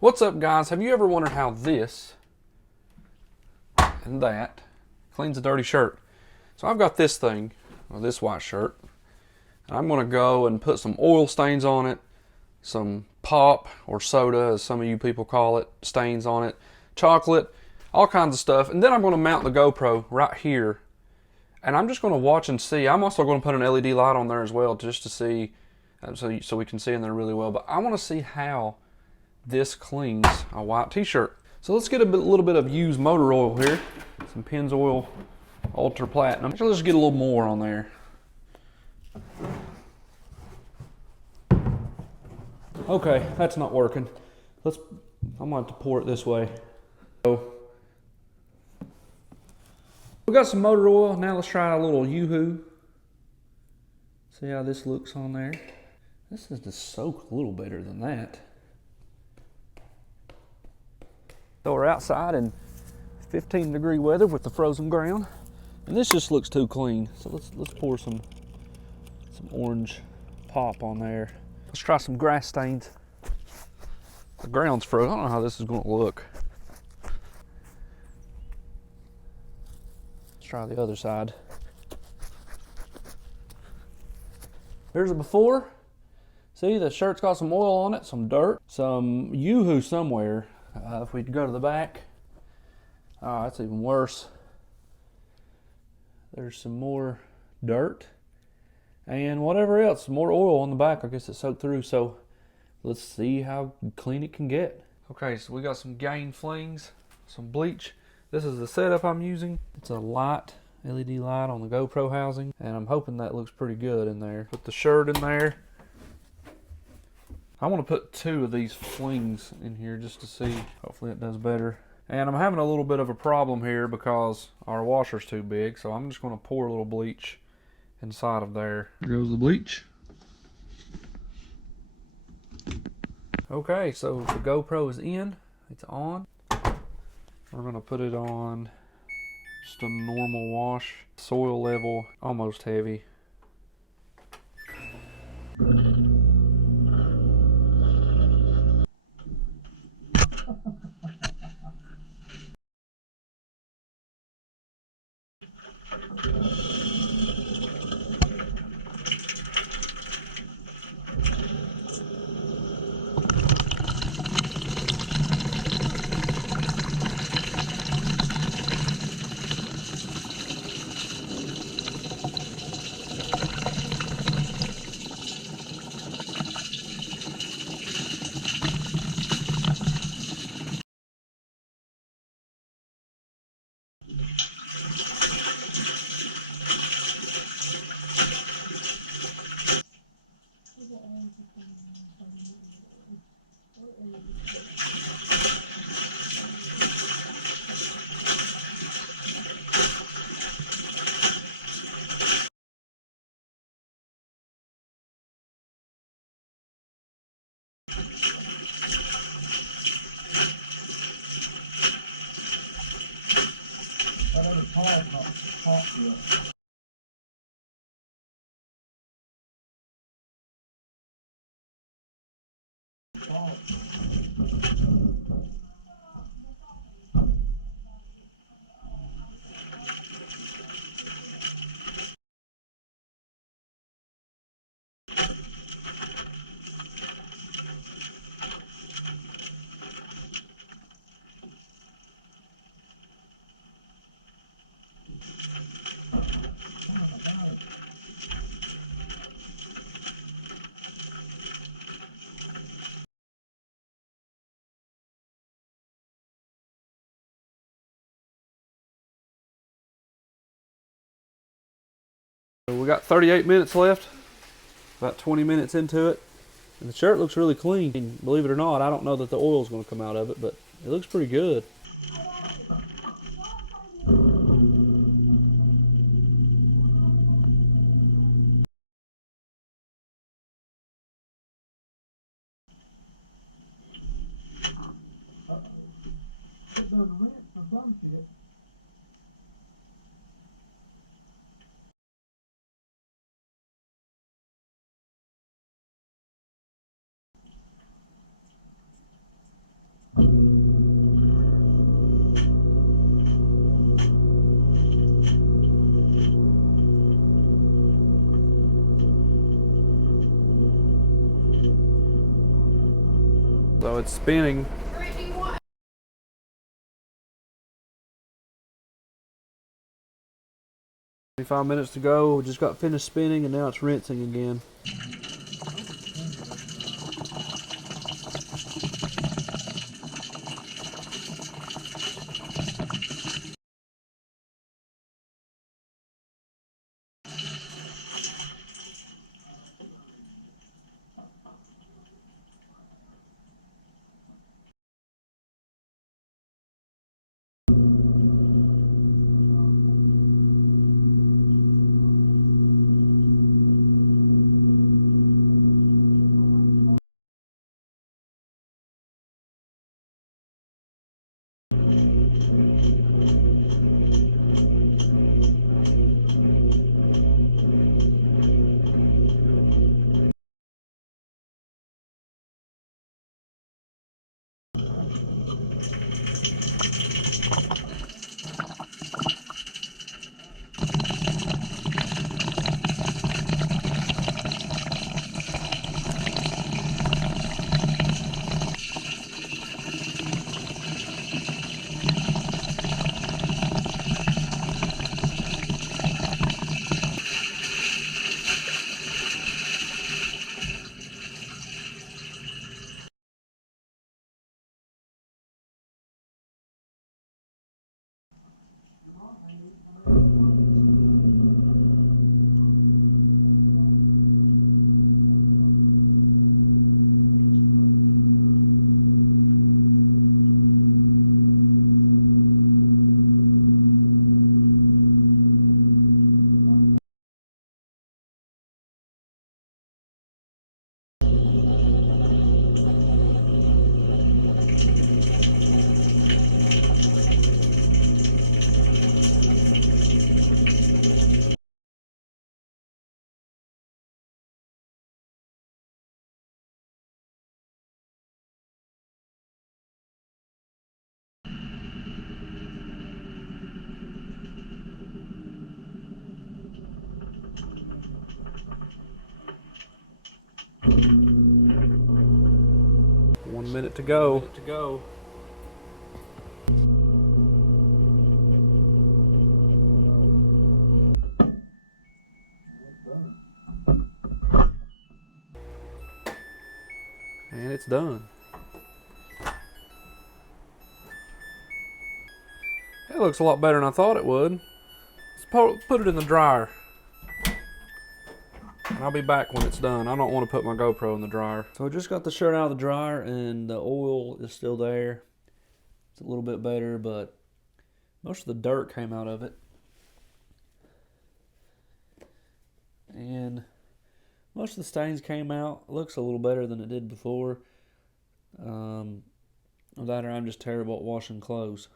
What's up, guys? Have you ever wondered how this and that cleans a dirty shirt? So I've got this thing, or this white shirt, and I'm going to go and put some oil stains on it, some pop or soda, as some of you people call it, stains on it, chocolate, all kinds of stuff. And then I'm going to mount the GoPro right here, and I'm just going to watch and see. I'm also going to put an LED light on there as well, just to see, so we can see in there really well. But I want to see how this cleans a white t-shirt. So let's get a little bit of used motor oil here. Some Pennzoil Ultra Platinum. So let's get a little more on there. Okay, that's not working. I'm gonna have to pour it this way. So we got some motor oil. Now let's try a little Yoo-hoo. See how this looks on there. This is to soak a little better than that. So we're outside in 15-degree weather with the frozen ground, and this just looks too clean. So let's pour some orange pop on there. Let's try some grass stains. The ground's frozen. I don't know how this is going to look. Let's try the other side. Here's a before. See, the shirt's got some oil on it, some dirt, some Yoo-hoo somewhere. If we go to the back, that's even worse. There's some more dirt and whatever else, more oil on the back. I guess it soaked through, so let's see how clean it can get. Okay, so we got some Gain flings, some bleach. This is the setup I'm using. It's a light, LED light on the GoPro housing, and I'm hoping that looks pretty good in there. Put the shirt in there. I want to put 2 of these flings in here just to see. Hopefully it does better. And I'm having a little bit of a problem here because our washer's too big, so I'm just going to pour a little bleach inside of there. Here goes the bleach. Okay, so the GoPro is in. It's on. We're going to put it on just a normal wash. Soil level, almost heavy. So we got 38 minutes left, about 20 minutes into it, and the shirt looks really clean. And believe it or not, I don't know that the oil is going to come out of it, but it looks pretty good. So it's spinning. 5 minutes to go. Just got finished spinning and now it's rinsing again. One minute to go. And it's done. That looks a lot better than I thought it would. Let's put it in the dryer. And I'll be back when it's done. I don't want to put my GoPro in the dryer. So I just got the shirt out of the dryer and the oil is still there. It's a little bit better, but most of the dirt came out of it. And most of the stains came out. It looks a little better than it did before. That or I'm just terrible at washing clothes.